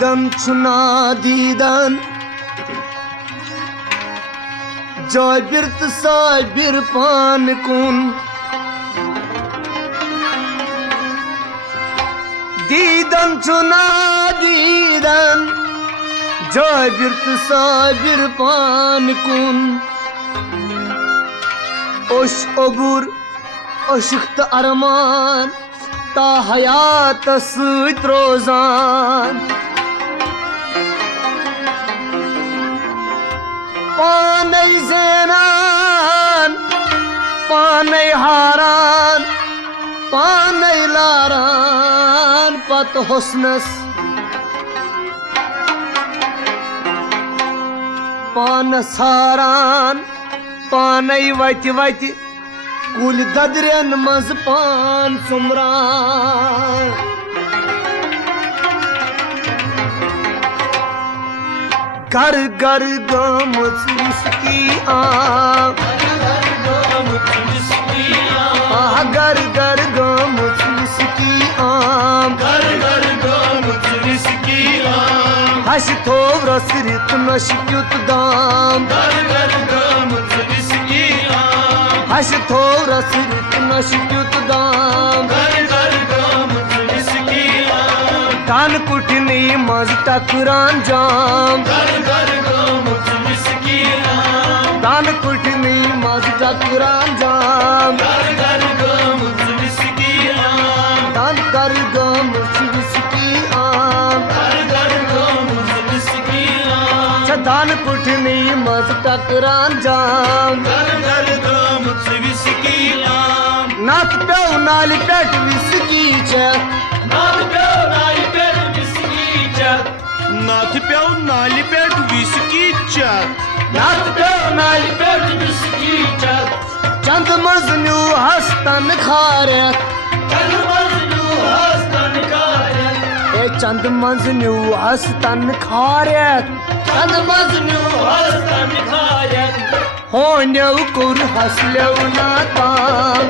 दीदन छुना दीदन जाबिर साबिर पान कुन दीदन छुना दीदन जाबिर साबिर पान कुन ओश अबुर अशिक्त अरमान ता हयात सत रोजान पाने ज़ेनान पाने हारान पाने लारान पत हुस्नस पान सारान पाने वति वति कुल ददरन मज पान सुमरान घर घर गमच उसकी आम घर घर गमच उसकी आम हस थोरस रित नशक्युत दाम हस थोरस रित नशक्युत दाम कान कुटनी मज टकरान जाम कान कुटनी मज टकरान जाम कान कर गम विस्की आम दान कुटनी मज टकरान जाम नाथ पे नाली पेट विस्की नाथ प्याव नाली पेट विस्की चत नाथ पे नाली पेट विस्की चंद मजनू हस्तन खारत चंद मजनू हस्तन खारत चंद मजनू हस्तन खारत होन्यव कुर हसलेव नाताम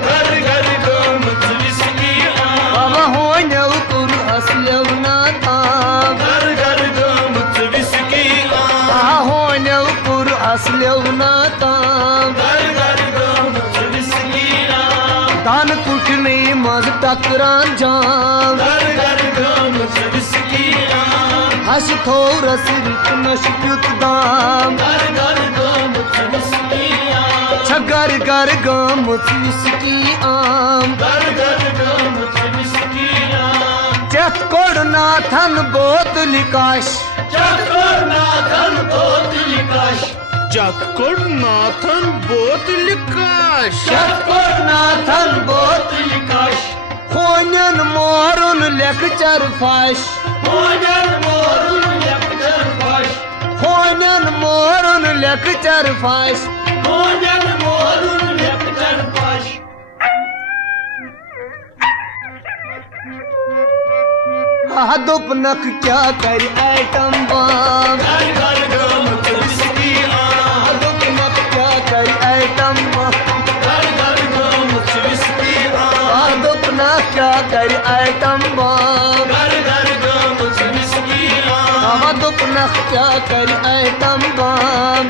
बाबा होन्यव कुर हसलेव नाताम होन्यव कुर हसलेव नाताम दान कुटनी मज टकरान जाम हस थोरस रित नशक्युत दाम घर घर गमच विस्की आम चत कोड़ नाथन बोतल काश चतकोर नाथन बोतल काश होनन मोरुन लेक्चर फाश होनन मोरुन लेक्चर फाश दोपनक क्या कर आइटम बम दोपनक क्या कर आइटम बम दोपनक क्या कर आइटम बम दोपनक क्या कर आइटम बम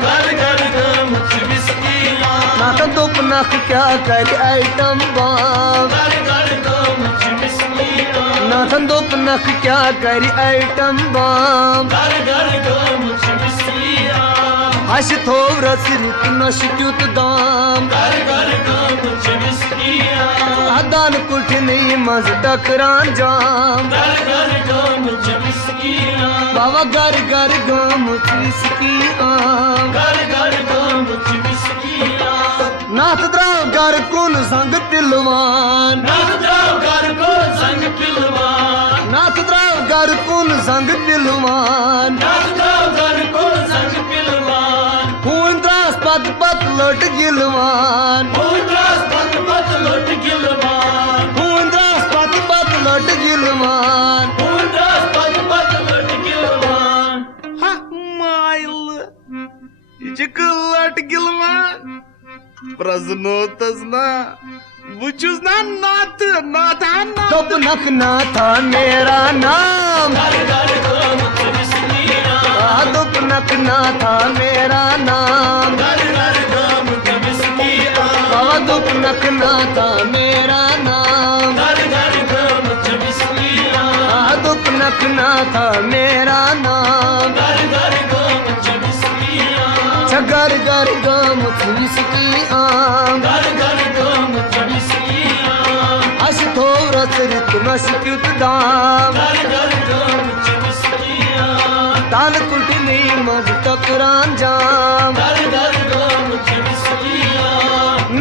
दोपनक क्या कर आइटम बम नाथन दोप नख क्या कर आइटम बम हश थोरस रित नश क्युत दाम दान कुठ नहीं मज टकरान जाम बाबा घर घर गाम की आम नाथ द्राव घर कुन संग पिलवान नाथ द्राव घर कुन संग पिलवान खून द्रास पत पत लट गिलवान खून द्रास पत पत लट गिलवान Ha mail. Чеколад Гилман. Праздноtas na. Buchus na not. दोप नख ना था मेरा नाम दोप नख ना था मेरा नाम बाबा दोप नख ना था मेरा नाम दोप नख ना था मेरा नाम छगर घर गाम की आम अश थोरस रित नश क्युत दाम दान कुटनी मज टकरान जाम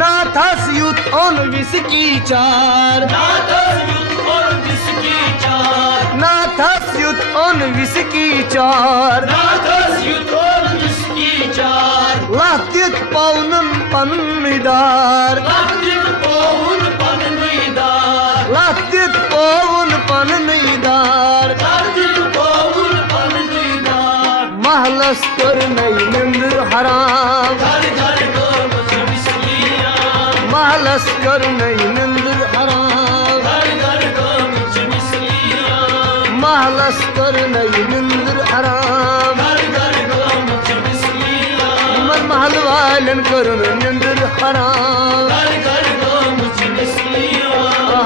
नाथस युत ऑन विस्की चार नाथस युत ऑन विस्की चार लातित पाउनन पन्निदार लातित पाउन पन्निदार महलस कर नहीं निंद्र हराम महलस कर नहीं निंद्र हराम महलस कर नहीं निंद्र हराम मन महल वालन करुन निंद्र हराम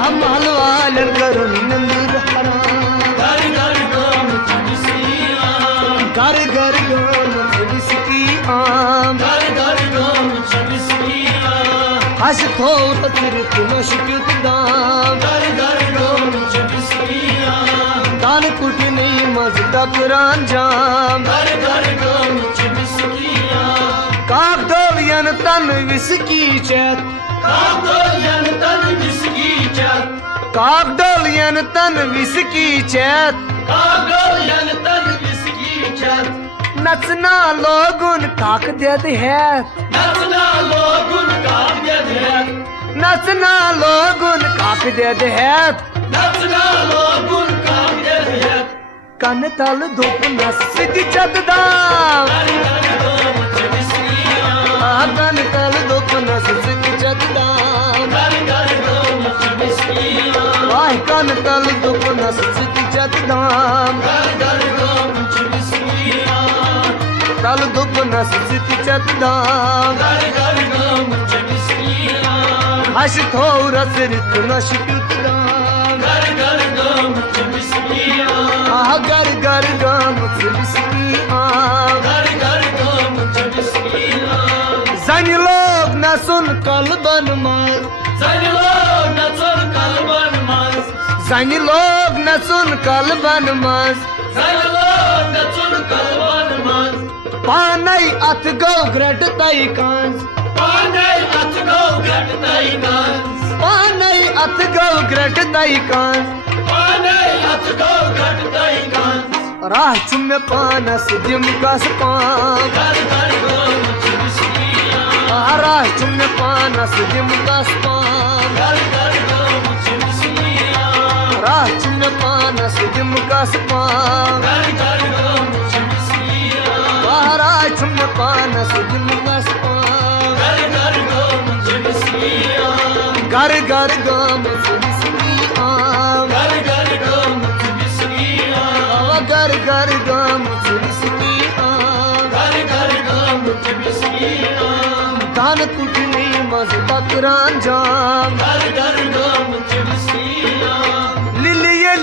हम महल वालन करुन निंद्र हराम घर घर गाम विस्की आम हश थोरस रित नश क्युत दाम दान कुट नहीं मज टकरान जाम काक डोलियन तन विस्की चैत काक डोलियन तन विस्की चैत नचना लोगुन काक देद है नचना लोगुन काक देद है कन तल धुप नस सिद्धि चत दाम कन तल धुप नस सिद्धि चत दाम वाह कन तल धुप नस सिद्धि चत दाम तल धुप नस सिद्धि चत दाम हश थोरस रित नश क्युत दाम घर घर गाम विस्की आम जन लोग न सुन कलबन मज जन लोग न सुन कलबन मज पानई अथ गौ ग्रट तई कांस पानई अथ गौ ग्रट तई कांस राह चुम्मे पानस दिम कस पाम राह चुम्मे पानस दिम कस पाम राह चुम्मे पानस दिम कस पाम राह चुम्मे पानस दिम कस पाम घर घर गाम विस्की आम घर घर गाम विस्की आम दान कुटनी मज टकरान जाम लिलिये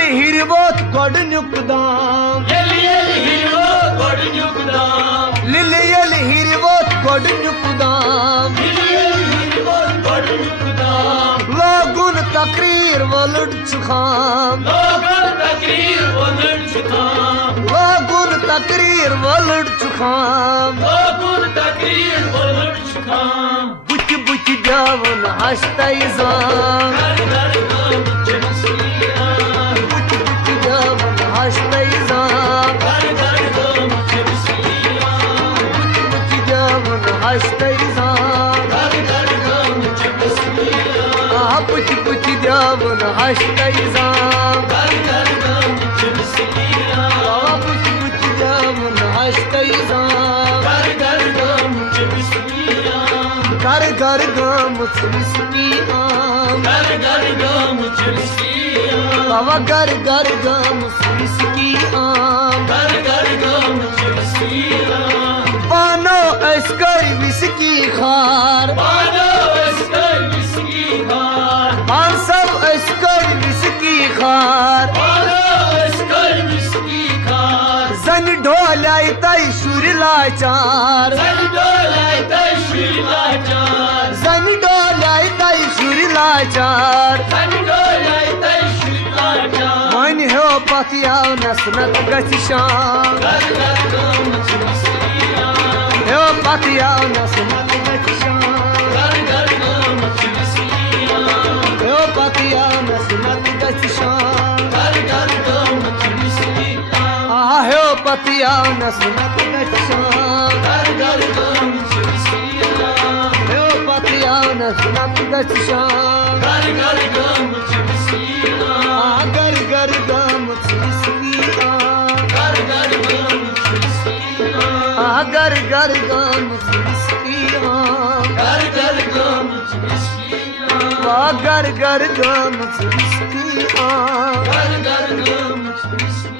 çıkan Logan takrir olur çıkan Logun takrir valır çıkan Logan takrir olur çıkan Buki buki devin haştayızan Gar gar gam çemsiyan Buki buki devin haştayızan Gar gar gam çemsiyan Buki buki devin haştayızan Gar gar gam çemsiyan Aha buki buki devin haştayızan Gar gar gam çemsiyan Aha buki buki devin haştayızan Gar gar gam çemsiyan Gar gar gamıt miskiyan Gar gar gam çemsiyan Hava gar gar gamıt miskiyan Gar gar gam çemsiyan Bana esker viski khar Bana esker viski var Hansal esker viski khar Bana esker viski kar Zani Dholai तई शुरला चार Sen dolay taşırlacar Zani Dholai तई शुरला चार Sen dolay taşırlacar Mani हो पतिया नसनत गतिशान Gar gar gam çemsiyan हो पतिया नसनत गतिशान Gar gar gam çemsiyan हो पतिया नसनत गतिशान Gar gar gam çemsiyan हो पतिया नसनत गतिशान Gar gar gam çemsiyan हो पतिया नसनत गतिशान Gar gar gam çemsiyan गर गर गम मिस्किया Gar gar gam çemsiyan गर गर गम मिस्किया Gar gar gam çemsiyan गर गर गम मिस्किया Gar gar gam çemsiyan